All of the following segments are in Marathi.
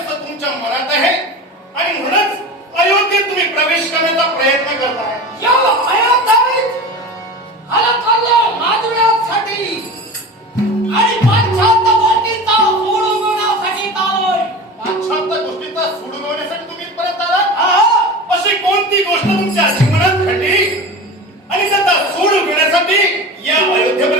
रहस्य तुमच्या मनात आहे? आणि म्हणूनच अयोध्येत तुम्ही प्रवेश करण्याचा प्रयत्न करताय. तुम्ही परत अशी कोणती गोष्ट तुमच्या जीवनात घडली? आणि त्याचा सोड घेण्यासाठी या अयोध्येमध्ये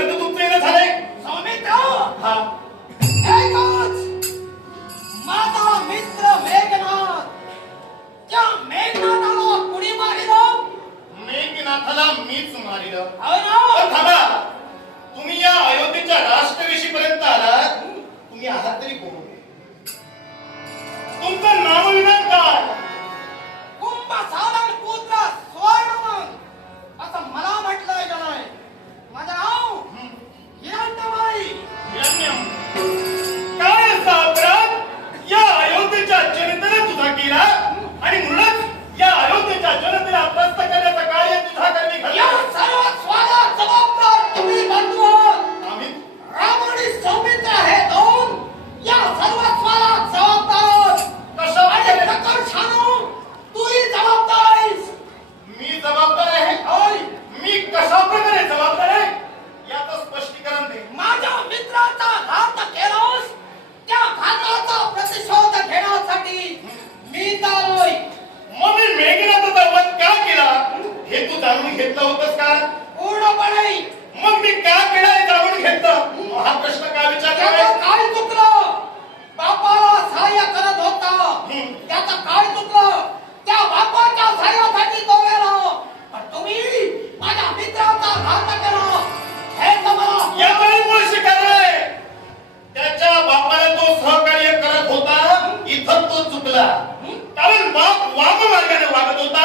कारण बाप वाम मार्गाने वागत होता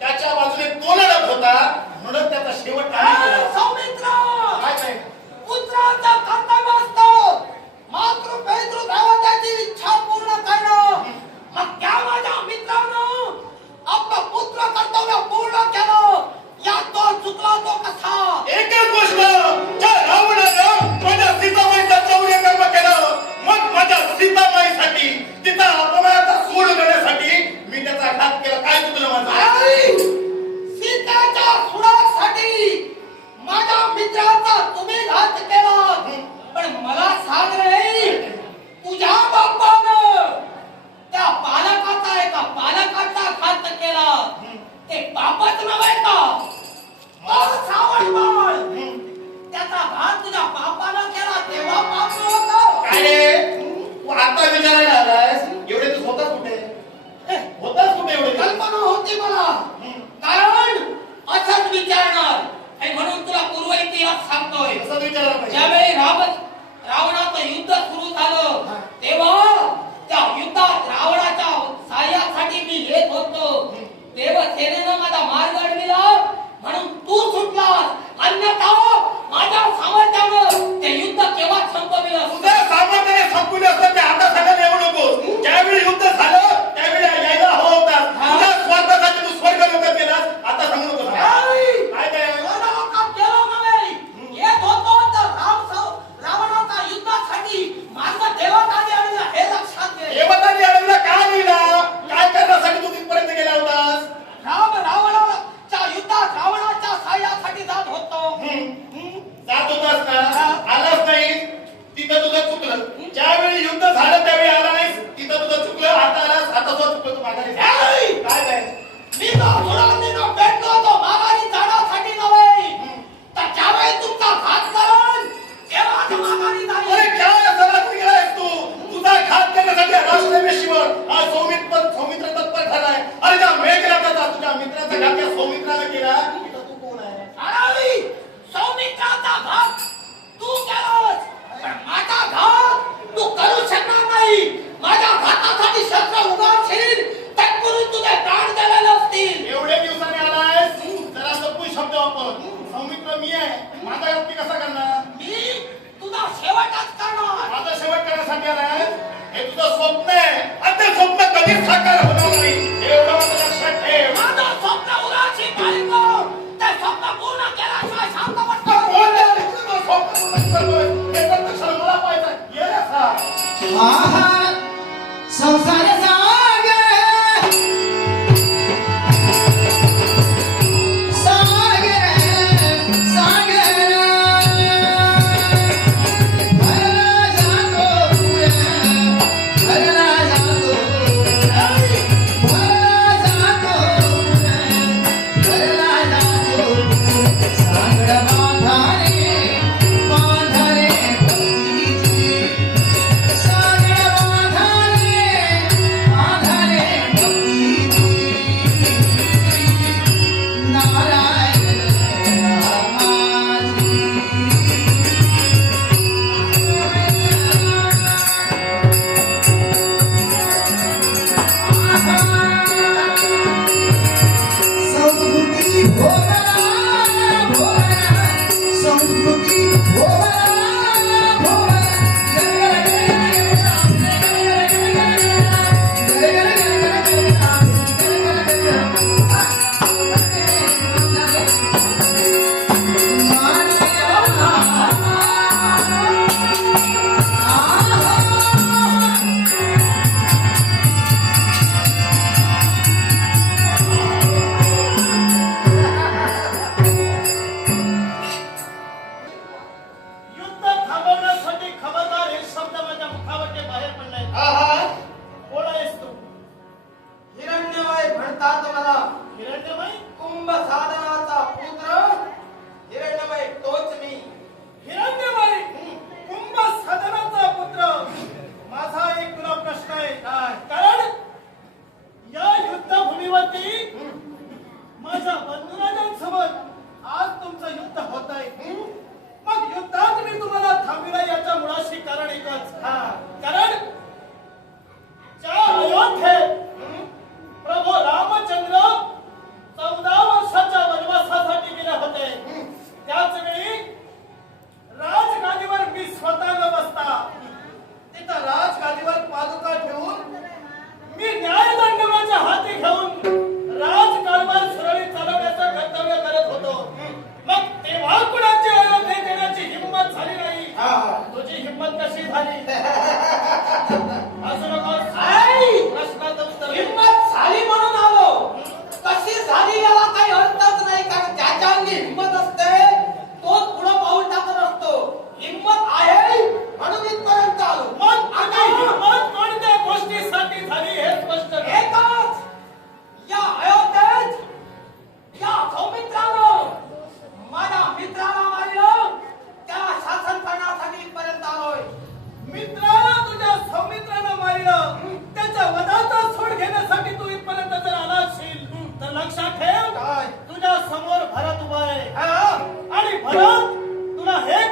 त्याच्या बाजूने तो होता म्हणून त्याचा शेवट सौमित्र! काय नाही पुत्राचा कर्तव्य असतो मातृ पैतृ धावत्याची इच्छा पूर्ण करणं. मग त्या माझ्या मित्रानं आपलं पुत्र कर्तव्य पूर्ण केलं. या तो चुकला तो कसा? एकच गोष्ट रावणानं माझ्या Sita Stop. 아. Parado, na rede.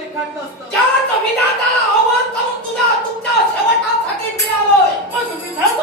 रेखाटलं असतं ज्याचं विधाता आव्हान करून तुला तुमच्या शेवटासाठी मिळालोय मग विधान